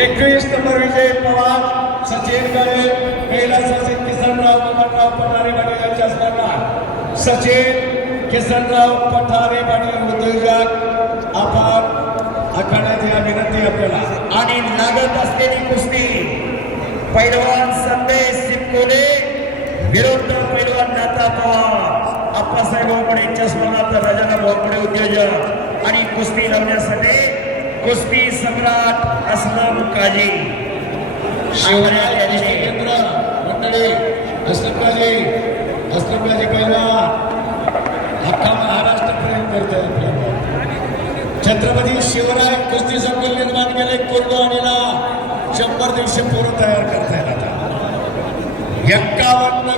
एकवीस नंबर विजय पवार सचिन गळे पहिला सचिन किसनराव ममनराव पठारे पाटील यांच्या स्मरणात सचिन किसनराव पठारे पाटील उद्योजक आपण आखाण्याची हा विनंती आपल्याला. आणि लागत असलेली कुस्ती पैलवान संदेश सिंकोले विरुद्ध पैलवान नाता पवार आप्पासाहेब भोपडे यांच्या स्मरणार्थ राजाराम भोपडे उद्योजक. आणि कुस्ती लावण्यासाठी कुस्ती सम्राट असलम काजी। शिवराय कुस्ती केंद्र मंडळी असलमबाजी असलमबाजी पहिलवान अख्खा महाराष्ट्र प्रेम करतोय छत्रपती शिवराय कुस्ती संकुल निर्माण केले कुलगावणीला शंभर दिवशी पूर्ण तयार करतायत आता. एक्कावन्न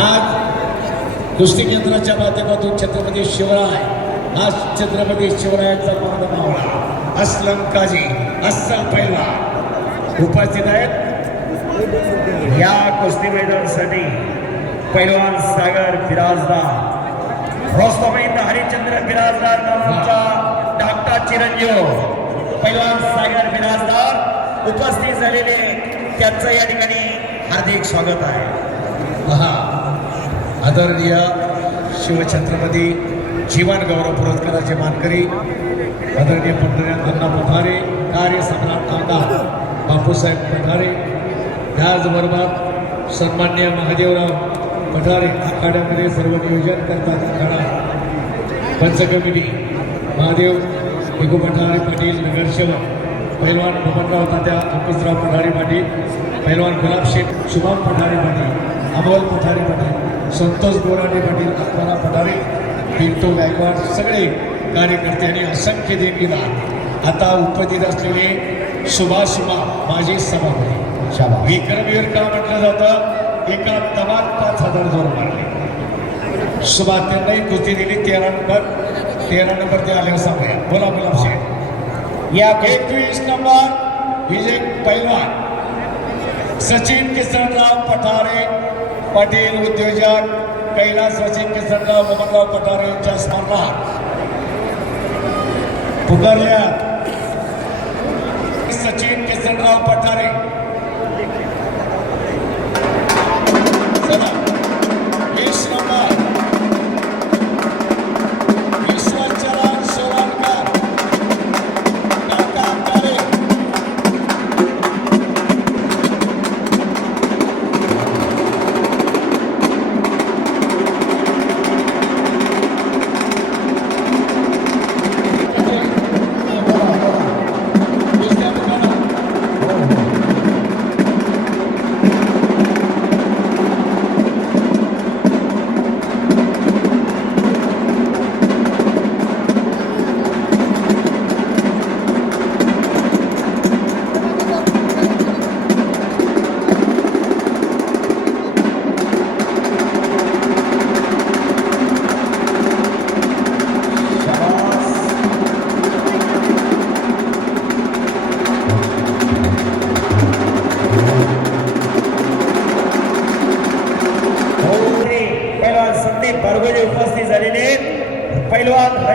आज कुस्ती केंद्राच्या माध्यमातून छत्रपती शिवराय आज छत्रपती शिवरायांचा मार्ग मावळा अस्लम काजी अस्सल पहिला उपस्थित आहेत. या कुस्ती मैदानासाठी पैलवान सागर बिराजदार. रोस्तमिंद हरिचंद्र बिराजदार नावाचा धाकटा चिरंजीव. पैलवान सागर बिराजदार उपस्थित झालेले त्यांचं या ठिकाणी हार्दिक स्वागत आहे. पहा आदरणीय शिवछत्रपती जीवन गौरव पुरस्काराचे मानकरी आदरणीय पंढरीनाथ अण्णा पठारे कार्य सम्राट आमदार बापूसाहेब पठारे त्याचबरोबर सन्मान्य महादेवराव पठारे आखाड्यामध्ये सर्व नियोजन करतात आखाडा. पंच कमिटी महादेव भिगू पठारे पाटील नगरसेवक पैलवान बबनराव तात्या अंकुशराव पठारे पाटील पैलवान गुलाब गुलाबशेठ शुभम पठारे पाटील अमोल पठारे पाटील संतोष बोराडे पाटील अकबरा पठारे पिंटू गायकवाड सगळे कार्यकर्ते आणि असंख्य देणगीदार आता उपस्थित असलेले सुभाषुमा माजी सभापती. विक्रमवीर का म्हटलं जातं? एका तमात पाच हजार जोर मारले. सुभाष त्यांनाही कुस्ती दिली तेरा नंबर. तेरा नंबर ते आल्यावर सांगूया. बोला बोला शेठ या एकवीस नंबर विजय पैलवान. सचिन किसनराव पठारे पाटील उद्योजक कैलासवासी सचिन किसनराव मोहनराव पठारे यांच्या स्मरणात पुकारल्या. सचिन केसरराव पठारे.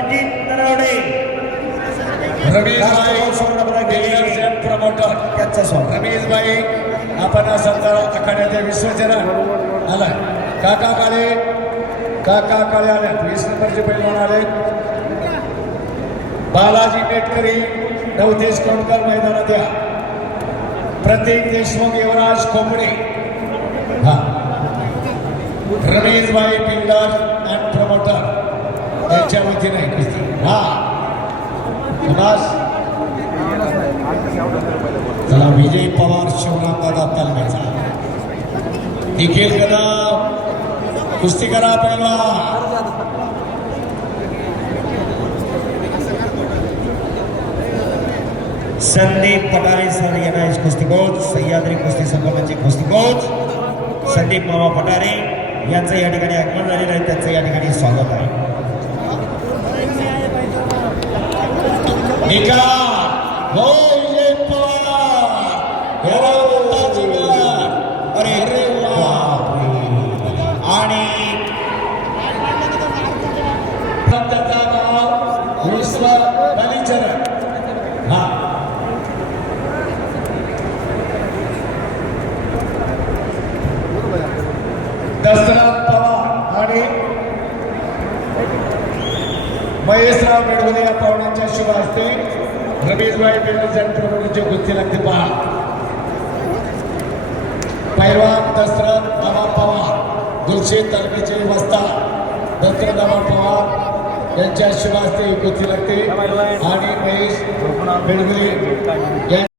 रणजित नरवणे. प्रमोटर. रमेश भाई आपण सत्तारा आखाड्याचे विश्वचरण आलाय. काका काळे काका काळे आले वीस नंबरचे पैलवान आले बालाजी मेटकरी नवतेश कोणकर मैदानात या. प्रतीक देशमुख युवराज खोपडे हा. रमेश भाई बिल्डर अँड प्रमोटर वतीने हा. बस विजय पवार शिवराम दादा तालमेचा. निखिल कदम कुस्ती करा पहिला संदीप पटारे सर यांना इस कुस्तीकोच सह्याद्री कुस्ती संगमाचे कुस्तीकोच संदीप मामा पटारे यांचं या ठिकाणी आगमन झालेलं आहे. त्यांचं या ठिकाणी स्वागत आहे. निकाल हो विजय पवार अरे अरे आणि त्याचा नाव विश्व बलिचरण हा महेशराव बेडवले या पाहुण्यांच्या शुभ असते. रमेशभाई बिल्डर्स अँड प्रमोटरची लागते पहा पैलवान दशरथ दादा पवार दुलशे तालुक्याचे वस्ता दशरथ दादा पवार यांच्या शुभ असते ही लागते आणि महेश बेडवले